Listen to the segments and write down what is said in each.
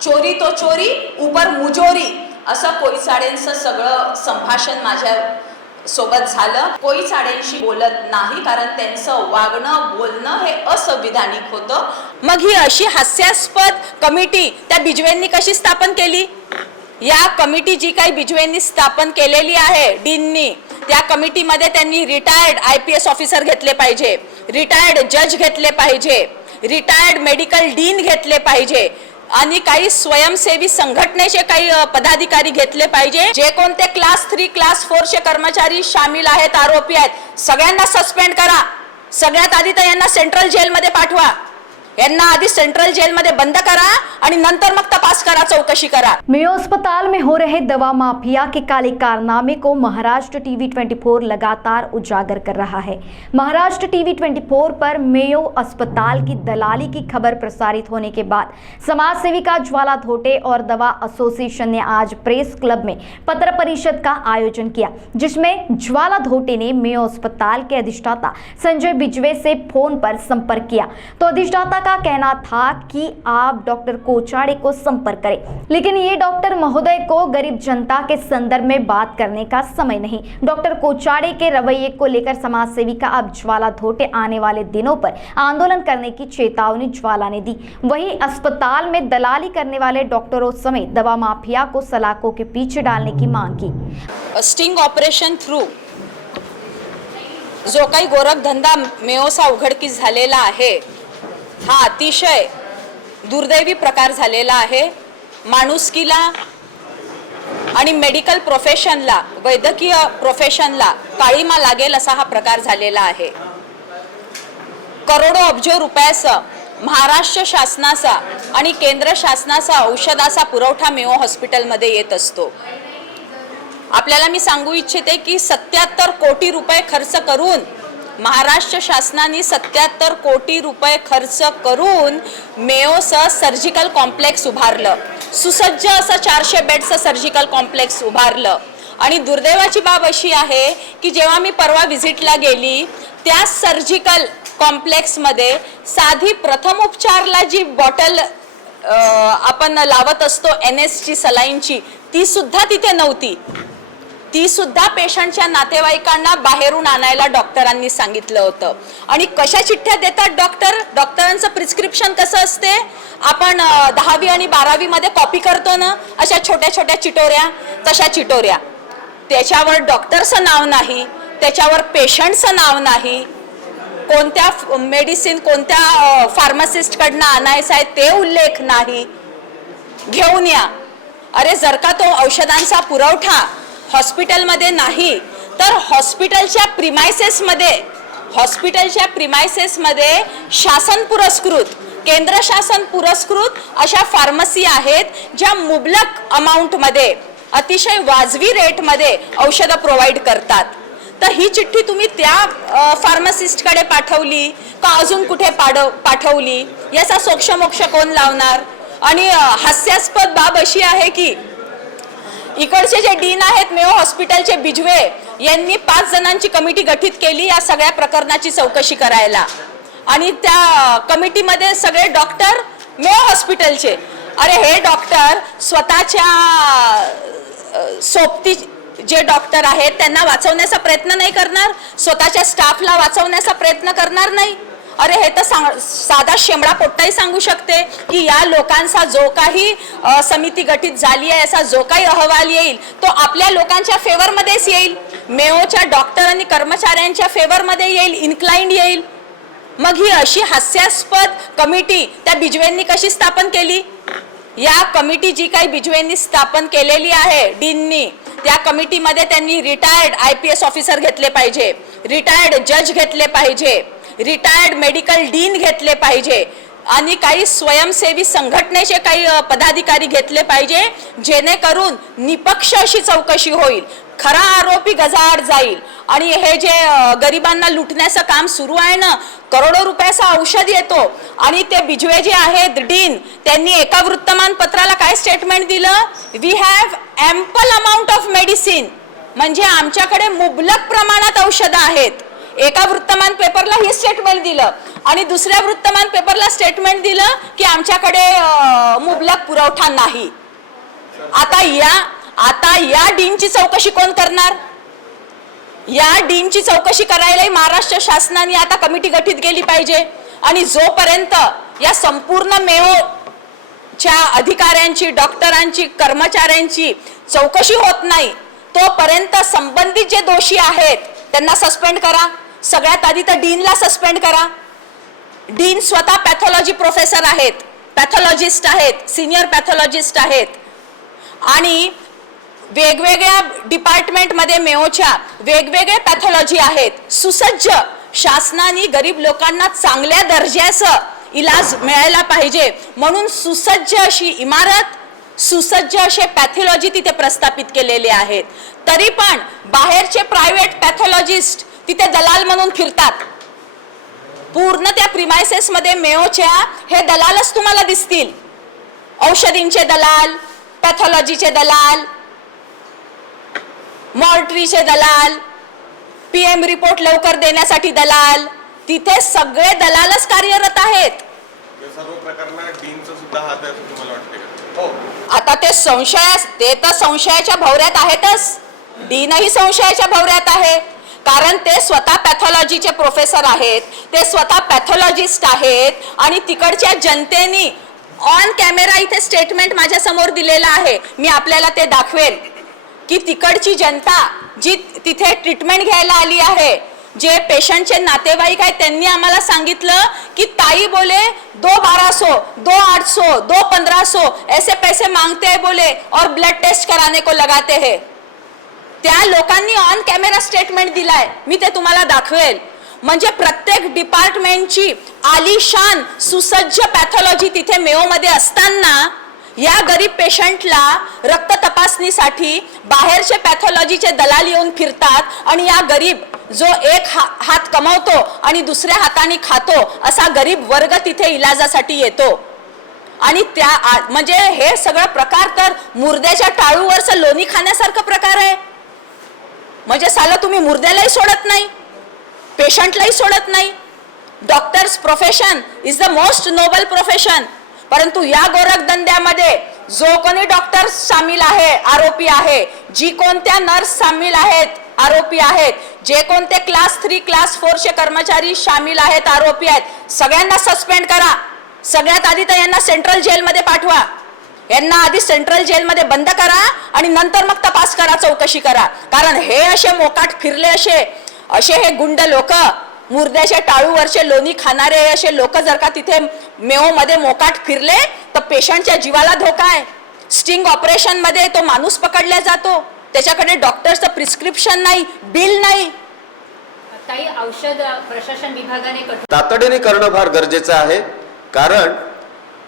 चोरी तो चोरी ऊपर मुजोरी असं कोळीचाडेंचं सगळं संभाषण माझ्या सोबत झालं। कोळीचाडेंशी बोलत नाही कारण त्यांचं वागणं बोलणं हे असंविधानिक होतं। मग ही अशी हास्यास्पद कमिटी त्या बिजवेंनी कशी स्थापन केली? या कमिटी जी काही बिजवेंनी स्थापन केलेली आहे डीननी, त्या कमिटीमध्ये त्यांनी रिटायर्ड IPS ऑफिसर घेतले पाहिजे, रिटायर्ड जज घेतले पाहिजे, रिटायर्ड मेडिकल डीन घेतले पाहिजे आणि काही स्वयंसेवी संघटनेचे काही पदाधिकारी घेतले पाहिजे। जे कोणते क्लास 3 क्लास 4 चे कर्मचारी शामिल आहेत, आरोपी आहेत, सगळ्यांना सस्पेंड करा। सगळ्यात आधी तर यांना सेंट्रल जेल मध्ये पाठवा, यांना आधी सेंट्रल जेल में बंद करा आणि नंतर मग तपास करा, चौकशी करा। मेयो अस्पताल में हो रहे दवा माफिया के काले कारनामे को महाराष्ट्र टीवी 24 लगातार उजागर कर रहा है। महाराष्ट्र टीवी 24 पर मेयो अस्पताल की दलाली की खबर प्रसारित होने के बाद समाज सेविका ज्वाला धोटे और दवा एसोसिएशन ने आज प्रेस क्लब में पत्र परिषद का आयोजन किया, जिसमें ज्वाला धोटे ने मेयो अस्पताल के अधिष्ठाता संजय बिजवे से फोन पर संपर्क किया तो अधिष्ठाता का कहना था कि आप डॉक्टर कोचाड़े को संपर्क करें, लेकिन ये डॉक्टर महोदय को गरीब जनता के संदर्भ में बात करने का समय नहीं। डॉक्टर कोचाड़े के रवैये को लेकर समाज सेविका अब ज्वाला धोटे आने वाले दिनों पर आंदोलन करने की चेतावनी ज्वाला ने दी। वहीं अस्पताल में दलाली करने वाले डॉक्टरों समेत दवा माफिया को सलाखों के पीछे डालने की मांग की। स्टिंग ऑपरेशन थ्रू जो काही गोरखधंदा मेयोचा उघडकीस झालेला आहे, हा अतिशय दुर्दैवी प्रकार झालेला आहे। माणुसकीला आणि मेडिकल प्रोफेशनला, वैद्यकीय प्रोफेशनला काळीमा लागेल असा हा प्रकार झालेला आहे। करोडो अब्जो रुपयाचा महाराष्ट्र शासनाचा आणि केंद्र शासनाचा औषधाचा पुरवठा मेयो हॉस्पिटलमध्ये येत असतो। आपल्याला मी सांगू इच्छिते की 77 कोटी रुपये खर्च करून महाराष्ट्र शासनाने 77 कोटी रुपये खर्च करून मेयोचं सर्जिकल कॉम्प्लेक्स उभारलं, सुसज्ज असं 400 बेडचं सर्जिकल कॉम्प्लेक्स उभारलं। आणि दुर्दैवाची बाब अशी आहे की जेव्हा मी परवा व्हिजिटला गेली, त्या सर्जिकल कॉम्प्लेक्समध्ये साधी प्रथम उपचारला जी बॉटल आपण लावत असतो NS ची सलाईनची, ती सुद्धा तिथे नव्हती। ती सुद्धा पेशंटच्या नातेवाईकांना बाहेरून आणायला डॉक्टरांनी सांगितलं होतं। आणि कशा चिठ्ठ्या देतात डॉक्टर? डॉक्टरांचं प्रिस्क्रिप्शन कसं असते? आपण 10वी आणि 12वी मध्ये कॉपी करतो ना, अशा छोट्या छोट्या चिटोऱ्या, तशा चिटोऱ्या। त्याच्यावर डॉक्टरचं नाव नाही, त्याच्यावर पेशंटचं नाव नाही, कोणत्या मेडिसिन कोणत्या फार्मासिस्ट कडनं आणायचं आहे ते उल्लेख नाही। घेऊन या। अरे जर का तो औषधांचा पुरवठा हॉस्पिटलमध्ये नाही तर हॉस्पिटलच्या प्रिमाइसेस मध्ये शासन पुरस्कृत, केंद्र शासन पुरस्कृत अशा फार्मसी आहेत ज्या मुबलक अमाउंट मध्ये, अतिशय वाजवी रेट मध्ये औषधं प्रोवाइड करतात। तर ही चिठ्ठी तुम्ही त्या फार्मासिस्ट कडे पाठवली का अजून कुठे पाठवली, याचा सोक्षमोक्ष कोण लावणार? आणि हास्यास्पद बाब अशी आहे की इकडचे जे डीन आहेत मेयो हॉस्पिटलचे बिजवे यांनी 5 जणांची कमिटी गठीत केली या सगळ्या प्रकरणाची चौकशी करायला। आणि त्या कमिटीमध्ये सगळे डॉक्टर मेयो हॉस्पिटलचे। अरे हे डॉक्टर स्वतःच्या सोबती जे डॉक्टर आहेत त्यांना वाचवण्याचा प्रयत्न नाही करणार, स्वतःच्या स्टाफला वाचवण्याचा प्रयत्न करणार नाही। अरे हे तर साधा शेंबडा पोट्टाही सांगू शकते की या लोकांचा जो काही समिती गठीत झाली आहे, असा जो काही अहवाल येईल तो आपल्या लोकांच्या फेवर मध्येच येईल, मेयोच्या डॉक्टर आणि कर्मचाऱ्यांच्या फेवर मध्ये येईल, इन्क्लाइंड येईल। मग ही अशी हास्यास्पद कमिटी त्या बिजवेंनी कशी स्थापन केली? या कमिटी जी काही बिजवेंनी स्थापन केलेली आहे डीननी, त्या कमिटीमध्ये त्यांनी रिटायर्ड IPS ऑफिसर घेतले पाहिजे, रिटायर्ड जज घेतले पाहिजे, रिटायर्ड मेडिकल डीन घेतले पाहिजे आणि काही स्वयंसेवी संघटनेचे काही पदाधिकारी घेतले पाहिजे, जेणेकरून निपक्ष अशी चौकशी होईल, खरा आरोपी गजाआड जाईल। आणि हे जे गरिबांना लुटण्याचं काम सुरू आहे ना, करोडो रुपयाचा औषध येतो आणि ते बिजवे जे आहेत डीन, त्यांनी एका वृत्तमानपत्राला काय स्टेटमेंट दिलं? We have ample amount of medicine, म्हणजे आमच्याकडे मुबलक प्रमाणात औषधं आहेत। एका वृत्तमान पेपरला हे स्टेटमेंट दिलं आणि दुसऱ्या वृत्तमान पेपरला स्टेटमेंट दिलं की आमच्याकडे मुबलक पुरवठा नाही. आता या डीनची चौकशी कोण करणार? या डीनची चौकशी करायलाही महाराष्ट्र शासनाने आता कमिटी गठीत केली पाहिजे. आणि जोपर्यंत या संपूर्ण मेयोच्या अधिकाऱ्यांची, डॉक्टरांची, कर्मचाऱ्यांची चौकशी होत नाही तोपर्यंत संबंधित जे दोषी आहेत त्यांना सस्पेंड करा. सगळ्यात आधी तर डीनला सस्पेंड करा. डीन स्वतः पॅथॉलॉजी प्रोफेसर आहेत, पॅथॉलॉजिस्ट आहेत, सिनियर पॅथॉलॉजिस्ट आहेत आणि वेगवेगळ्या डिपार्टमेंटमध्ये मेयोच्या वेगवेगळे पॅथॉलॉजी आहेत. सुसज्ज, शासनाने गरीब लोकांना चांगल्या दर्जाचं इलाज मिळायला पाहिजे म्हणून सुसज्ज अशी इमारत, सुसज्ज असे पॅथॉलॉजी तिथे प्रस्थापित केलेले आहेत. तरी पण बाहेरचे प्रायव्हेट पॅथॉलॉजिस्ट तिथे दलाल म्हणून फिरतात. पूर्ण त्या प्रिमायसेस मध्ये मेयोच्या हे दलालच तुम्हाला दिसतील. औषधींचे दलाल, पॅथॉलॉजीचे दलाल, मॉर्टरीचे दलाल, PM रिपोर्ट लवकर देण्यासाठी दलाल, तिथे सगळे दलालच कार्यरत आहेत. सर्व प्रकरणात डीनचा सुद्धा हात आहे असं तुम्हाला वाटते का? हो. आता ते तर संशयाच्या भोवऱ्यात आहेतच. डीनही संशयाच्या भोवऱ्यात आहे कारण ते स्वतः पॅथॉलॉजीचे प्रोफेसर आहेत, ते स्वतः पॅथॉलॉजिस्ट आहेत आणि तिकडच्या जनतेने ऑन कॅमेरा इथे स्टेटमेंट माझ्या समोर दिलेला आहे. मी आपल्याला ते दाखवेल की तिकडची जनता जी तिथे ट्रीटमेंट घ्यायला आली आहे, जे पेशंटचे नातेवाईक आहेत त्यांनी आम्हाला सांगितलं की ताई बोले 2,1200, 2,800, 2,1500 ऐसे पैसे मांगते हैं बोले और ब्लड टेस्ट कराने को लगाते हैं. त्या लोकांनी ऑन कॅमेरा स्टेटमेंट दिलाय. मी ते तुम्हाला दाखवेल. म्हणजे प्रत्येक डिपार्टमेंटची आलिशान सुसज्ज पॅथॉलॉजी तिथे मेयोमध्ये असताना या गरीब पेशंटला रक्त तपासणीसाठी बाहेरचे पॅथॉलॉजीचे दलाल येऊन फिरतात आणि या गरीब जो एक हात कमावतो आणि दुसऱ्या हाताने खातो असा गरीब वर्ग तिथे इलाजासाठी येतो. आणि म्हणजे हे सगळं प्रकार तर मुर्द्याच्या टाळूवरचं लोणी खाण्यासारखं प्रकार आहे. म्हणजे साला तुम्ही मुर्द्यालाही सोडत नाही, पेशंटलाही सोडत नाही. Doctors profession is the most noble profession. परंतु या गोरखधंद्यामध्ये जो कोणी डॉक्टर सामील आहे आरोपी आहे, जी कोणत्या नर्स सामील आहेत आरोपी आहेत, जे कोणते क्लास 3 क्लास 4 चे कर्मचारी सामील आहेत आरोपी आहेत, सगळ्यांना सस्पेंड करा. सगळ्यात आधी तर यांना सेंट्रल जेलमध्ये पाठवा. यांना आधी सेंट्रल जेलमध्ये बंद करा आणि नंतर मग तपास करा, चौकशी करा. कारण हे असे मोकाट फिरले असे हे गुंड लोक, मुर्द्याच्या टाळूवरचे लोणी खाणारे असे लोक जर का तिथे मेयोमध्ये मोकाट फिरले तर पेशंटच्या जीवाला धोका आहे. स्टिंग ऑपरेशन मध्ये तो माणूस पकडला जातो, त्याच्याकडे डॉक्टरचं प्रिस्क्रिप्शन नाही, बिल नाही. काही औषध प्रशासन विभागाने तातडीने करणं फार गरजेचं आहे. कारण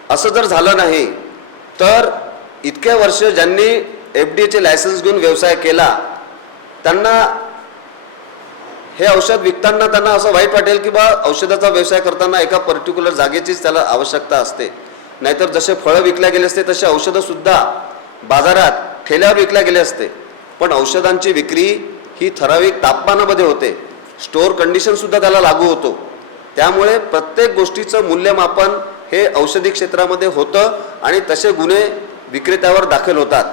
असं जर झालं नाही तर इतके वर्ष ज्यांनी FDA लायसन्स घेऊन व्यवसाय केला त्यांना हे औषध विकताना त्यांना असं वाईट वाटेल की बा औषधाचा व्यवसाय करताना एका पर्टिक्युलर जागेचीच त्याला आवश्यकता असते. नाहीतर जसे फळं विकल्या गेले असते तसे औषधं सुद्धा बाजारात ठेल्यावर विकल्या गेले असते. पण औषधांची विक्री ही ठराविक तापमानामध्ये होते, स्टोअर कंडिशन सुद्धा त्याला लागू होतो. त्यामुळे प्रत्येक गोष्टीचं मूल्यमापन हे औषधी क्षेत्रामध्ये होतं आणि तसे गुन्हे विक्रेत्यावर दाखल होतात.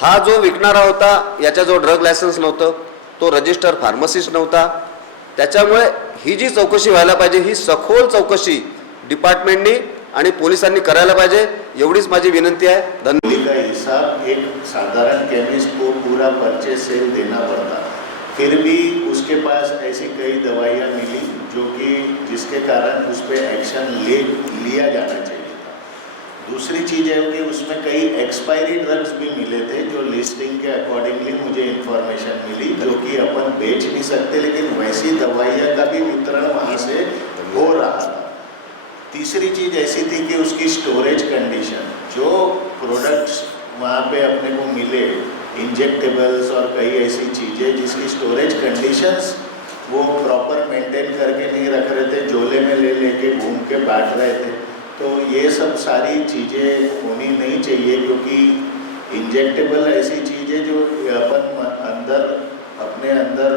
हा जो विकणारा होता याच्याजवळ ड्रग लायसन्स नव्हतं, तो रजिस्टर फार्मसिस्ट नव्हता. त्याच्यामुळे ही जी चौकशी व्हायला पाहिजे ही सखोल चौकशी डिपार्टमेंटनी आणि पोलिसांनी करायला पाहिजे, एवढीच माझी विनंती आहे. धन्यवाद. का हिसाब एक साधारण केमिस्ट को पूरा परचेज सेल देना पड़ता, फिर भी उसके पास ऐसी कई दवाइयाँ मिली जो कि जिसके कारण उस पर एक्शन लिया जाना चाहिए था. दूसरी चीज़ है कि उसमें कई एक्सपायरी ड्रग्स भी मिले थे जो लिस्टिंग के अकॉर्डिंगली मुझे इन्फॉर्मेशन मिली, जो कि अपन बेच नहीं सकते, लेकिन वैसी दवाइयाँ का भी वितरण वहाँ से हो रहा था. तीसरी चीज़ ऐसी थी कि उसकी स्टोरेज कंडीशन, जो प्रोडक्ट्स वहाँ पे अपने को मिले, इंजेक्टेबल्स और कई ऐसी चीज़ें जिसकी स्टोरेज कंडीशंस वो प्रॉपर मेंटेन करके नहीं रख रहे थे, झोले में ले लेके घूम के बांट रहे थे. तो ये सब सारी चीज़ें होनी नहीं चाहिए, क्योंकि इंजेक्टेबल ऐसी चीज़ें जो अपन अंदर अपने अंदर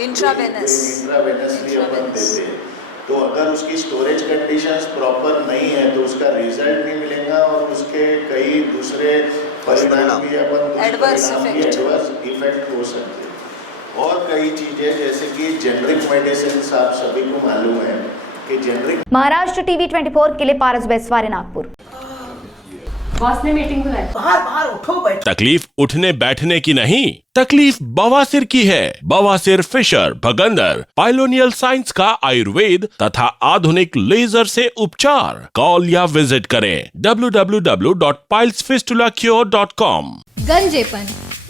इंट्रावेनसली अपन देते हैं। तो अगर उसकी स्टोरेज कंडीशंस प्रॉपर नहीं है तो उसका रिजल्ट नहीं मिलेगा और उसके कई दूसरे परिणाम भी अपन Adverse एडवर्स इफेक्ट हो सकते हैं। और कई चीज़ें जैसे कि जेनरिक मेडिसिन आप सभी को मालूम है कि जेनरिक। महाराष्ट्र टीवी 24 के लिए पारस बेसवारे, नागपुर। बॉस ने मीटिंग बुलाई। बाहर उठो बैठो। तकलीफ उठने बैठने की नहीं, तकलीफ बवासीर की है। बवासीर फिशर भगंदर पाइलोनियल साइंस का आयुर्वेद तथा आधुनिक लेजर से उपचार। कॉल या विजिट करें www.pilesfistulacure.com।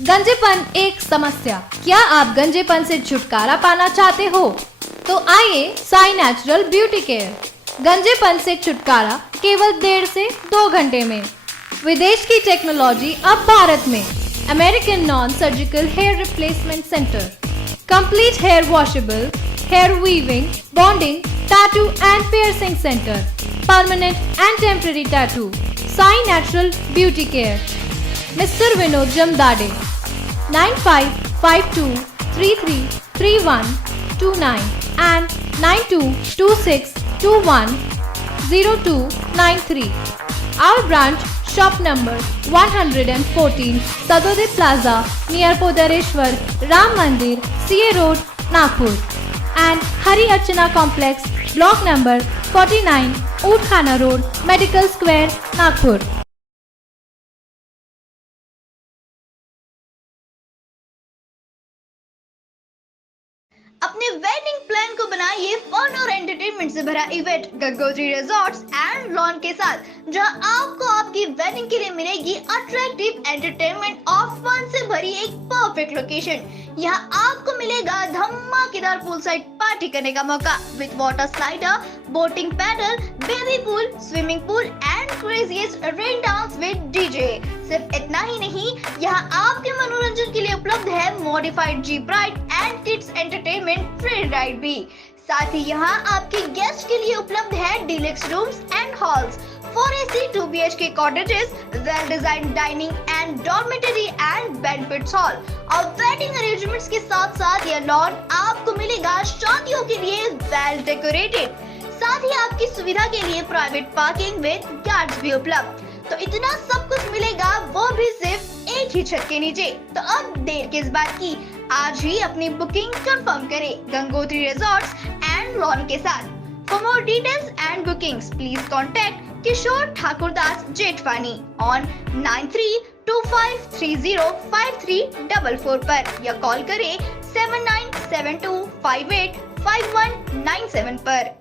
गंजेपन एक समस्या। क्या आप गंजेपन से छुटकारा पाना चाहते हो? तो आइए साई नेचुरल ब्यूटी केयर। गंजेपन से छुटकारा केवल 1.5 से 2 घंटे में। विदेश की टेक्नोलॉजी अब भारत में। American non surgical hair replacement centre, complete hair washable, hair weaving, bonding, tattoo and piercing centre, permanent and temporary tattoo. Sai natural beauty care, mister Vinod Jamdade, 9552333129 and 9226210293. Our branch, shop number 114, Sadode Plaza, near Podareshwar Ram Mandir, CA Road, Nagpur, and Hari Archana Complex, block number 49, Utkhana Road, Medical Square, Nagpur. अपने wedding plan को बनाइए fun और entertainment से भरा event Gangotri resorts and lawn के साथ, जहां आपको आपकी वेडिंग के लिए मिलेगी अट्रैक्टिव एंटरटेनमेंट और फन से भरी एक परफेक्ट लोकेशन। यहां आपको मिलेगा धमाकेदार पूल साइड पार्टी करने का मौका with water slider, boating paddle, baby pool, swimming pool and craziest rain dance with DJ. सिर्फ इतना ही नहीं, यहाँ आपके मनोरंजन के लिए उपलब्ध है modified jeep ride end kids entertainment free ride भी। साथ ही यहाँ आपके गेस्ट के लिए उपलब्ध है deluxe rooms end halls, 4 AC 2 BHK cottages, well designed dining and dormitory and banquet hall। और वेडिंग अरेंजमेंट्स के साथ साथ यह लॉन आपको मिलेगा शादियों के लिए वेल डेकोरेटेड। साथ ही आपकी सुविधा के लिए प्राइवेट पार्किंग विद गार्ड्स भी उपलब्ध। तो इतना सब कुछ मिलेगा, वो भी सिर्फ एक ही छत के नीचे। तो अब देर किस बात की, आज ही अपनी बुकिंग कंफर्म करें गंगोत्री रिजॉर्ट्स एंड लॉन के साथ। For more details and bookings please contact Kishore Thakurdas Jethwani on 9325305344 पर या कॉल करें 7972585197 पर।